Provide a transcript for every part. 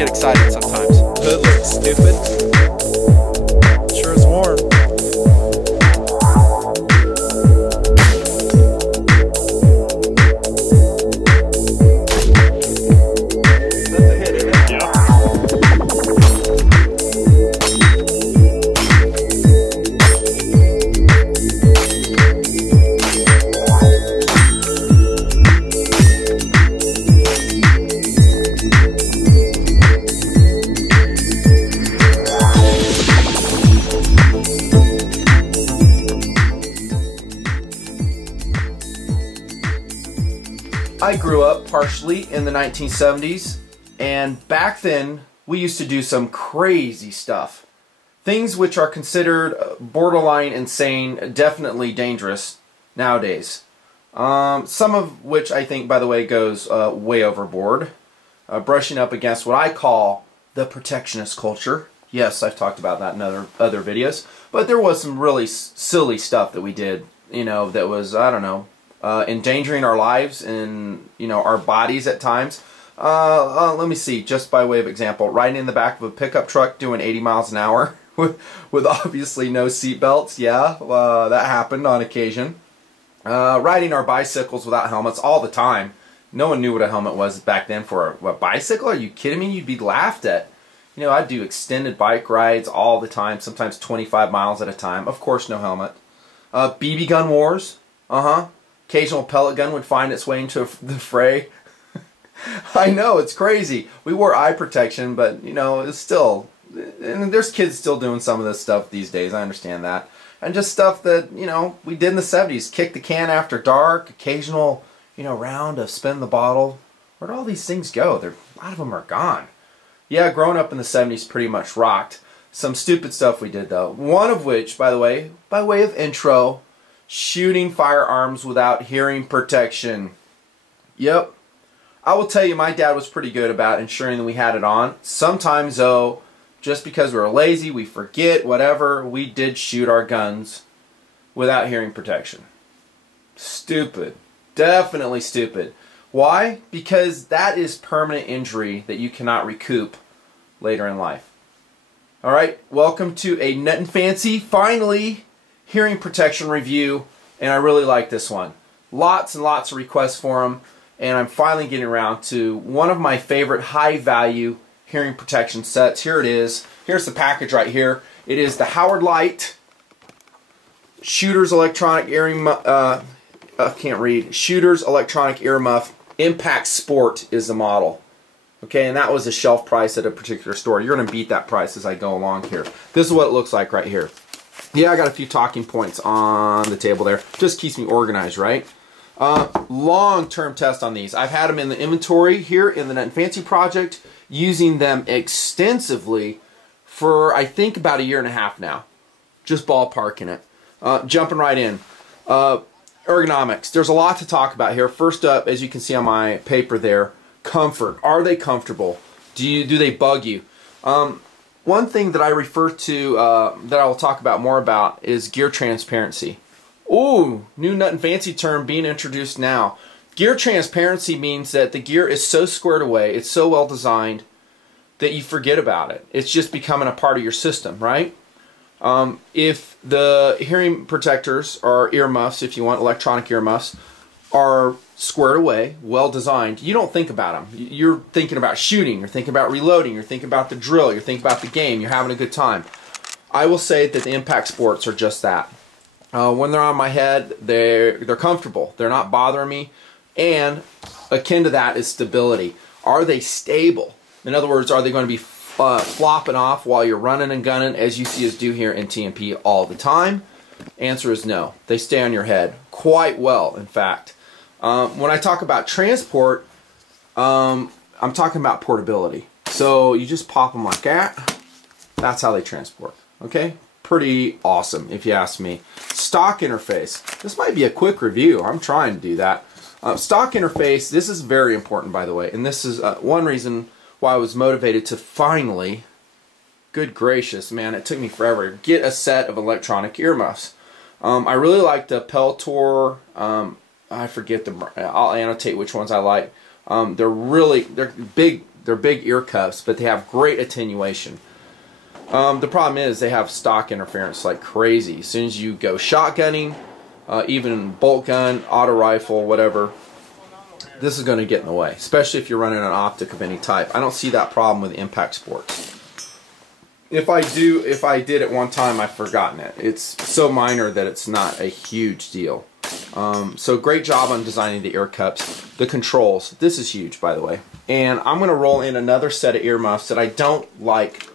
get excited sometimes. Hood looks stupid. Sure is warm. That's a hit, isn't it? Yeah. I grew up partially in the 1970s, and back then we used to do some crazy stuff. Things which are considered borderline insane, definitely dangerous nowadays. Some of which I think, by the way, goes way overboard. Brushing up against what I call the protectionist culture. Yes, I've talked about that in other videos. But there was some really silly stuff that we did, you know, that was, I don't know, endangering our lives and, you know, our bodies at times. Let me see, just by way of example, riding in the back of a pickup truck doing 80 miles an hour with obviously no seat belts. Yeah, that happened on occasion. Riding our bicycles without helmets all the time. No one knew what a helmet was back then for a bicycle. Are you kidding me? You'd be laughed at. You know, I'd do extended bike rides all the time, sometimes 25 miles at a time. Of course, no helmet. BB gun wars. Occasional pellet gun would find its way into the fray. I know, it's crazy. We wore eye protection, but, you know, it's still... And there's kids still doing some of this stuff these days, I understand that. And just stuff that, you know, we did in the 70s. Kick the can after dark, occasional, you know, round of spin the bottle. Where'd all these things go? A lot of them are gone. Yeah, growing up in the 70s pretty much rocked. Some stupid stuff we did, though. One of which, by the way, by way of intro... shooting firearms without hearing protection. Yep. I will tell you, my dad was pretty good about ensuring that we had it on. Sometimes, though, just because we were lazy, we forget, whatever, we did shoot our guns without hearing protection. Stupid. Definitely stupid. Why? Because that is permanent injury that you cannot recoup later in life. Alright, welcome to a Nutnfancy, finally, hearing protection review, and I really like this one. Lots and lots of requests for them, and I'm finally getting around to one of my favorite high-value hearing protection sets. Here it is. Here's the package right here. It is the Howard Leight Shooter's Electronic Earmuff. Shooter's Electronic Earmuff Impact Sport is the model. Okay, and that was the shelf price at a particular store. You're going to beat that price as I go along here. This is what it looks like right here. Yeah, I got a few talking points on the table there. Just keeps me organized, right? Long-term test on these. I've had them in the inventory here in the Nutnfancy project, using them extensively for, I think, about 1.5 years now. Just ballparking it. Jumping right in. Ergonomics. There's a lot to talk about here. First up, as you can see on my paper there, comfort. Are they comfortable? Do they bug you? One thing that I refer to, that I will talk about more about, is gear transparency. Ooh, new Nutnfancy term being introduced now. Gear transparency means that the gear is so squared away, it's so well designed, that you forget about it. It's just becoming a part of your system, right? If the hearing protectors, or earmuffs, if you want, electronic earmuffs, are squared away, well designed, you don't think about them. You're thinking about shooting, you're thinking about reloading, you're thinking about the drill, you're thinking about the game, you're having a good time. I will say that the impact sports are just that. When they're on my head, they're comfortable, they're not bothering me, and akin to that is stability. Are they stable? In other words, are they going to be flopping off while you're running and gunning, as you see us do here in TMP all the time? Answer is no. They stay on your head quite well, in fact. When I talk about transport, I'm talking about portability. So you just pop them like that. That's how they transport. Okay? Pretty awesome, if you ask me. Stock interface. This might be a quick review. I'm trying to do that. Stock interface, this is very important, by the way. And this is one reason why I was motivated to finally, good gracious, man, it took me forever, get a set of electronic earmuffs. I really like the Peltor, I forget the, I'll annotate which ones I like. They're big they're big ear cups, but they have great attenuation. The problem is they have stock interference like crazy. As soon as you go shotgunning, even bolt gun, auto rifle, whatever, this is going to get in the way, especially if you're running an optic of any type. I don't see that problem with Impact Sports. If I did at one time, I've forgotten it. It's so minor that it's not a huge deal. So great job on designing the ear cups. The controls, this is huge, by the way. And I'm going to roll in another set of earmuffs that I don't like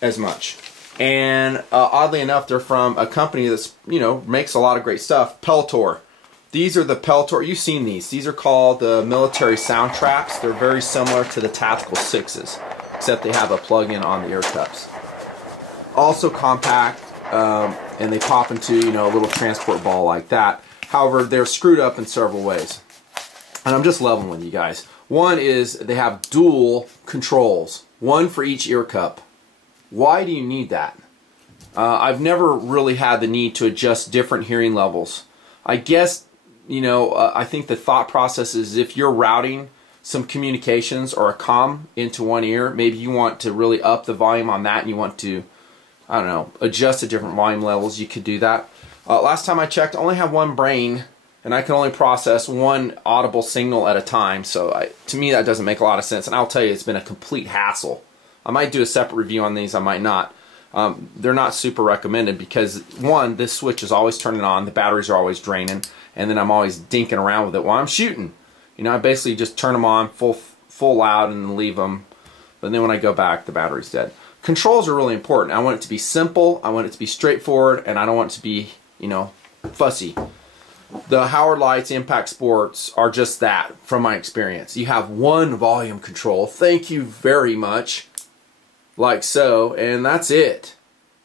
as much. And oddly enough, they're from a company that's, you know, makes a lot of great stuff. Peltor. These are the Peltor. You've seen these. These are called the military sound traps. They're very similar to the Tactical 6s, except they have a plug-in on the ear cups. Also compact, and they pop into, you know, a little transport ball like that. However, they're screwed up in several ways. And I'm just leveling with you guys. One is they have dual controls, one for each ear cup. Why do you need that? I've never really had the need to adjust different hearing levels. I guess, you know, I think the thought process is if you're routing some communications or a comm into one ear, maybe you want to really up the volume on that and you want to, I don't know, adjust to different volume levels, you could do that. Last time I checked, I only have one brain and I can only process one audible signal at a time, so to me that doesn't make a lot of sense, and I'll tell you it's been a complete hassle. I might do a separate review on these, I might not. They're not super recommended because, one, this switch is always turning on, the batteries are always draining, and then I'm always dinking around with it while I'm shooting. You know, I basically just turn them on full loud and then leave them, but then when I go back the battery's dead. Controls are really important. I want it to be simple, I want it to be straightforward, and I don't want it to be, you know, fussy. The Howard Leights Impact Sports are just that from my experience. You have one volume control, thank you very much, like so, and that's it.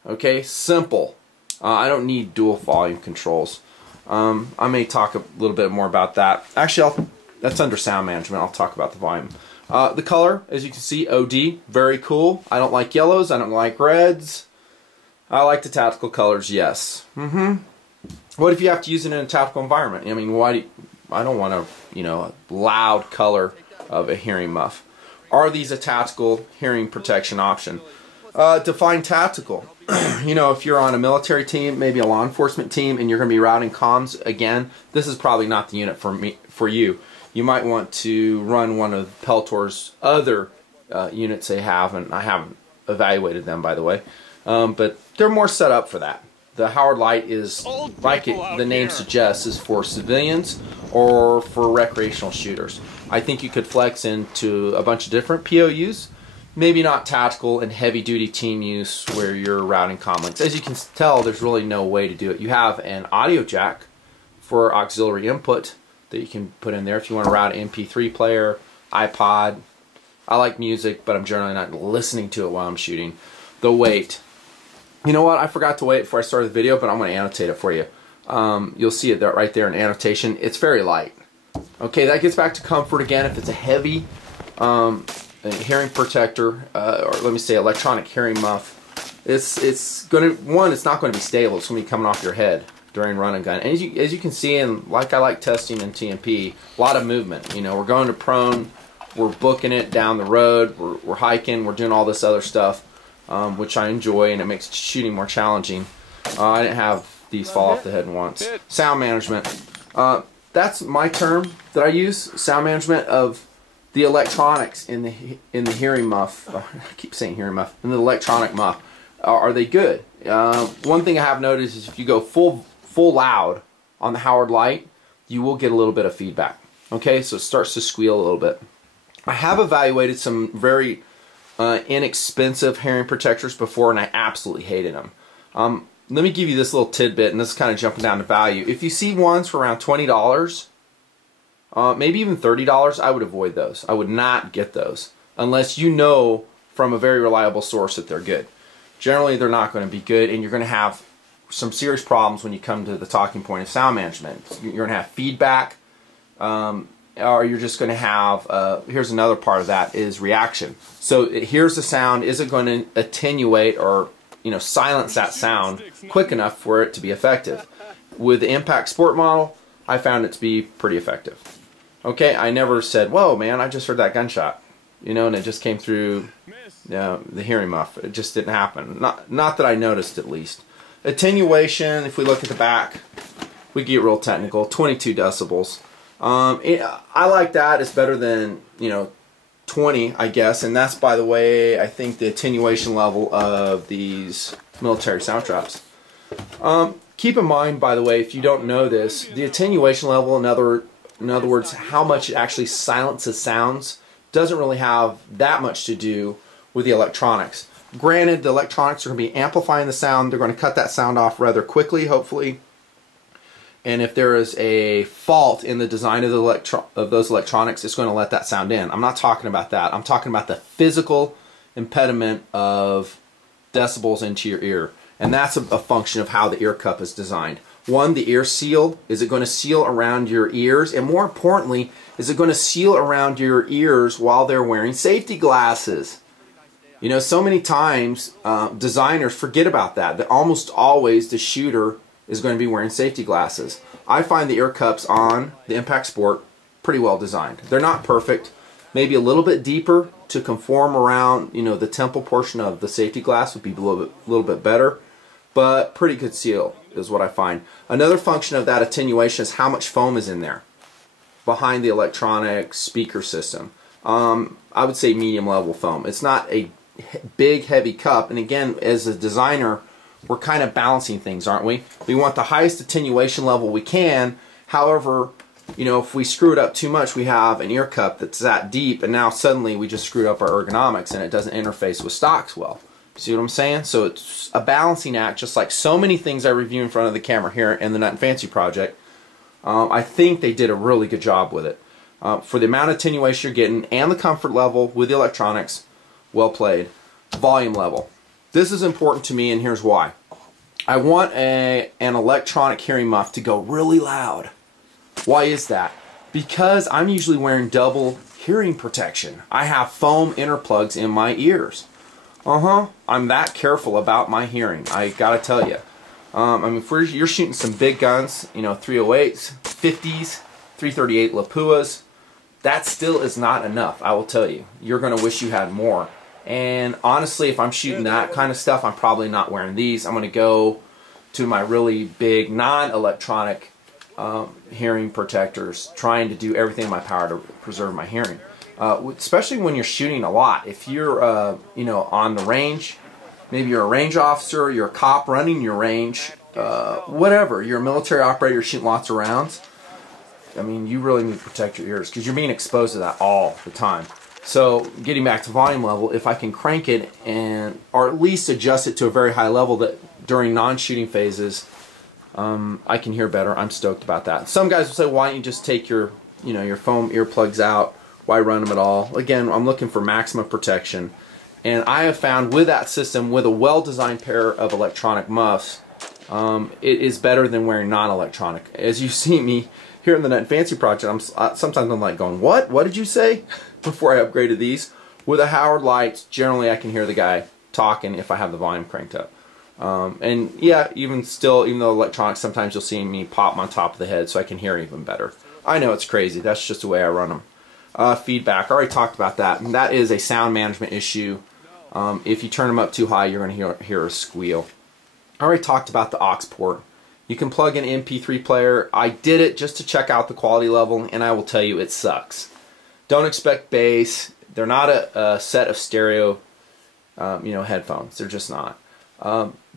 Okay, simple. I don't need dual volume controls. I may talk a little bit more about that. Actually, that's under sound management. I'll talk about the volume. The color, as you can see, OD, very cool. I don't like yellows, I don't like reds. I like the tactical colors, yes. What if you have to use it in a tactical environment? I mean, I don't want a, you know, a loud color of a hearing muff. Are these a tactical hearing protection option? Define tactical. You know, if you're on a military team, maybe a law enforcement team, and you're going to be routing comms, again, this is probably not the unit for you. You might want to run one of Peltor's other units they have, and I haven't evaluated them, by the way, but they're more set up for that. The Howard Leight is, like the name suggests, is for civilians or for recreational shooters. I think you could flex into a bunch of different POUs, maybe not tactical and heavy-duty team use where you're routing comm links. As you can tell, there's really no way to do it. You have an audio jack for auxiliary input that you can put in there if you want to route an MP3 player, iPod. I like music, but I'm generally not listening to it while I'm shooting. The weight. You know what? I forgot to wait before I started the video, but I'm going to annotate it for you. You'll see it right there in annotation. It's very light. Okay, that gets back to comfort again. If it's a heavy hearing protector, or let me say electronic hearing muff, it's going to, one, it's not going to be stable. It's going to be coming off your head during run and gun. And as you can see, and like I like testing in TMP, a lot of movement. You know, we're going to prone, we're booking it down the road, we're hiking, we're doing all this other stuff. Which I enjoy, and it makes shooting more challenging. I didn't have these fall off the head once. Sound management. That's my term that I use. Sound management of the electronics in the hearing muff. I keep saying hearing muff. In the electronic muff. Are they good? One thing I have noticed is if you go full loud on the Howard Leight, you will get a little bit of feedback. Okay, so it starts to squeal a little bit. I have evaluated some very inexpensive hearing protectors before, and I absolutely hated them. Let me give you this little tidbit, and this is kind of jumping down to value. If you see ones for around $20, maybe even $30, I would avoid those. I would not get those unless you know from a very reliable source that they're good. Generally, they're not going to be good, and you're going to have some serious problems when you come to the talking point of sound management. You're going to have feedback, or you're just going to have, here's another part of that, is reaction. So here's the sound, is it going to attenuate or, you know, silence that sound quick enough for it to be effective? With the Impact Sport model, I found it to be pretty effective. Okay, I never said, whoa man, I just heard that gunshot. you know, and it just came through the hearing muff. It just didn't happen. Not that I noticed, at least. Attenuation, if we look at the back, we get real technical. 22 decibels. I like that. It's better than, you know, 20, I guess, and that's, by the way, I think the attenuation level of these military sound traps. Keep in mind, by the way, if you don't know this, the attenuation level, in other words, how much it actually silences sounds, doesn't really have that much to do with the electronics. Granted, the electronics are going to be amplifying the sound. They're going to cut that sound off rather quickly, hopefully. And if there is a fault in the design of those electronics, it's going to let that sound in. I'm not talking about that. I'm talking about the physical impediment of decibels into your ear. And that's a function of how the ear cup is designed. One, the ear seal. Is it going to seal around your ears? And more importantly, is it going to seal around your ears while they're wearing safety glasses? You know, so many times designers forget about that. That almost always the shooter is going to be wearing safety glasses. I find the ear cups on the Impact Sport pretty well designed. They're not perfect. Maybe a little bit deeper to conform around, you know, the temple portion of the safety glass would be a little bit better. But pretty good seal is what I find. Another function of that attenuation is how much foam is in there behind the electronic speaker system. I would say medium level foam. It's not a big heavy cup, and again, as a designer, we're kind of balancing things, aren't we? We want the highest attenuation level we can. However, you know, if we screw it up too much, we have an ear cup that's that deep, and now suddenly we just screwed up our ergonomics and it doesn't interface with stocks well. See what I'm saying? So it's a balancing act, just like so many things I review in front of the camera here in the Nutnfancy project. I think they did a really good job with it. For the amount of attenuation you're getting and the comfort level with the electronics, well played. Volume level. This is important to me, and here's why. I want an electronic hearing muff to go really loud. Why is that? Because I'm usually wearing double hearing protection. I have foam inner plugs in my ears. I'm that careful about my hearing, I gotta tell you. I mean, if you're shooting some big guns, you know, 308s, 50s, 338 Lapuas, that still is not enough, I will tell you. You're gonna wish you had more. And honestly, if I'm shooting that kind of stuff, I'm probably not wearing these. I'm gonna go to my really big non-electronic hearing protectors, trying to do everything in my power to preserve my hearing. Especially when you're shooting a lot. If you're, you know, on the range, maybe you're a range officer, you're a cop running your range, whatever. You're a military operator shooting lots of rounds. I mean, you really need to protect your ears because you're being exposed to that all the time. So, getting back to volume level, if I can crank it and, or at least adjust it to a very high level that during non-shooting phases, I can hear better. I'm stoked about that. Some guys will say, why don't you just take your, you know, your foam earplugs out? Why run them at all? Again, I'm looking for maximum protection. And I have found with that system, with a well-designed pair of electronic muffs, it is better than wearing non-electronic. As you see me here in the Nutnfancy project, sometimes I'm like going, what? What did you say? Before I upgraded these. With a Howard Leight, generally I can hear the guy talking if I have the volume cranked up. And yeah, even though electronics, sometimes you'll see me pop them on top of the head so I can hear even better. I know it's crazy. That's just the way I run them. Feedback, I already talked about that. And that is a sound management issue. If you turn them up too high, you're going to hear a squeal. I already talked about the Aux Port. You can plug in an MP3 player. I did it just to check out the quality level, and I will tell you it sucks. Don't expect bass. They're not a set of stereo you know, headphones. They're just not.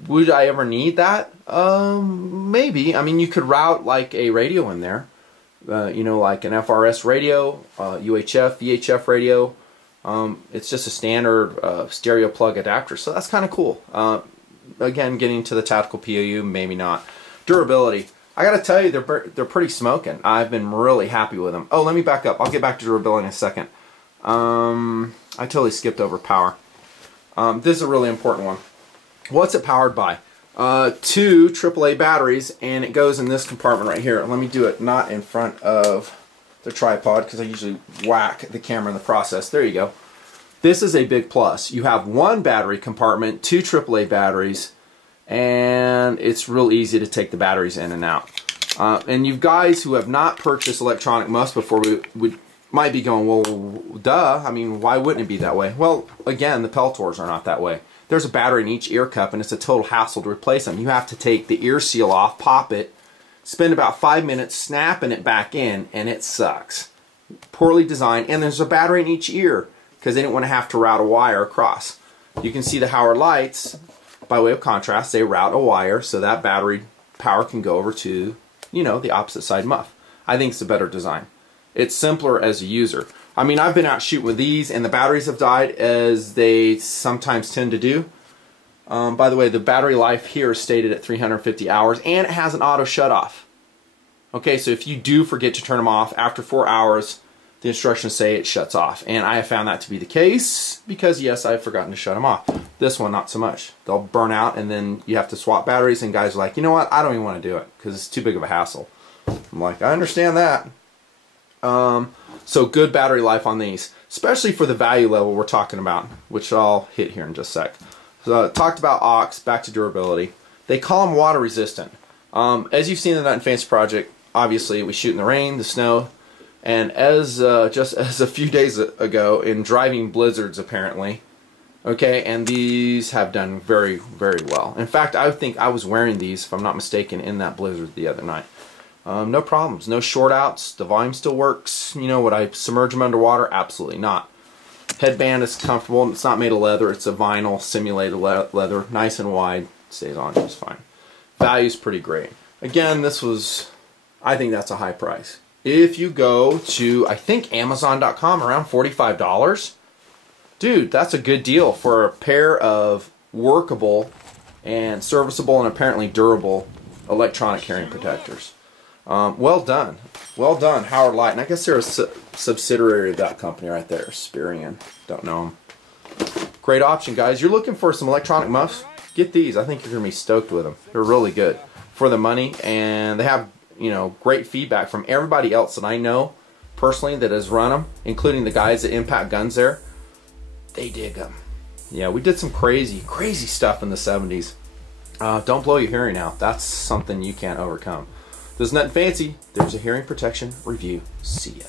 Would I ever need that? Maybe. I mean, you could route like a radio in there. You know, like an FRS radio, UHF, VHF radio. It's just a standard stereo plug adapter, so that's kind of cool. Again, getting to the tactical POU, maybe not. Durability. I gotta tell you, they're pretty smoking. I've been really happy with them. Oh, let me back up. I'll get back to durability in a second. I totally skipped over power. This is a really important one. What's it powered by? 2 AAA batteries, and it goes in this compartment right here. Let me do it not in front of the tripod because I usually whack the camera in the process. There you go. This is a big plus. You have 1 battery compartment, 2 AAA batteries, and it's real easy to take the batteries in and out. And you guys who have not purchased electronic muffs before would might be going, well, duh. I mean, why wouldn't it be that way? Well, again, the Peltors are not that way. There's a battery in each ear cup, and it's a total hassle to replace them. You have to take the ear seal off, pop it, spend about 5 minutes snapping it back in, and it sucks. Poorly designed, and there's a battery in each ear because they didn't want to have to route a wire across. You can see the Howard Leights, by way of contrast, they route a wire so that battery power can go over to, you know, the opposite side muff. I think it's a better design. It's simpler as a user. I mean, I've been out shooting with these and the batteries have died, as they sometimes tend to do. By the way, the battery life here is stated at 350 hours, and it has an auto shut off. Okay, so if you do forget to turn them off after 4 hours, the instructions say it shuts off. And I have found that to be the case because, yes, I've forgotten to shut them off. This one, not so much. They'll burn out and then you have to swap batteries, and guys are like, you know what, I don't even want to do it because it's too big of a hassle. I'm like, I understand that. So good battery life on these, especially for the value level we're talking about, which I'll hit here in just a sec. So talked about Aux, back to durability. They call them water resistant. As you've seen in the Nutnfancy project, obviously we shoot in the rain, the snow, and as just as a few days ago in driving blizzards apparently. Okay, and these have done very, very well. In fact, I think I was wearing these, if I'm not mistaken, in that blizzard the other night. No problems, no short outs, the volume still works. You know, would I submerge them underwater? Absolutely not. Headband is comfortable, and it's not made of leather, it's a vinyl simulated leather, nice and wide, stays on just fine. Value's pretty great. Again, this was, I think that's a high price. If you go to, I think, Amazon.com, around $45, dude, that's a good deal for a pair of workable and serviceable and apparently durable electronic hearing protectors. Well done. Well done, Howard Leight. And I guess they're a subsidiary of that company right there, Spirian. Don't know them. Great option, guys. You're looking for some electronic muffs? Get these. I think you're going to be stoked with them. They're really good for the money, and they have, you know, great feedback from everybody else that I know personally that has run them, including the guys at Impact Guns there. They dig them. Yeah, we did some crazy, crazy stuff in the 70s. Don't blow your hearing out. That's something you can't overcome. This is Nutnfancy. There's a hearing protection review. See ya.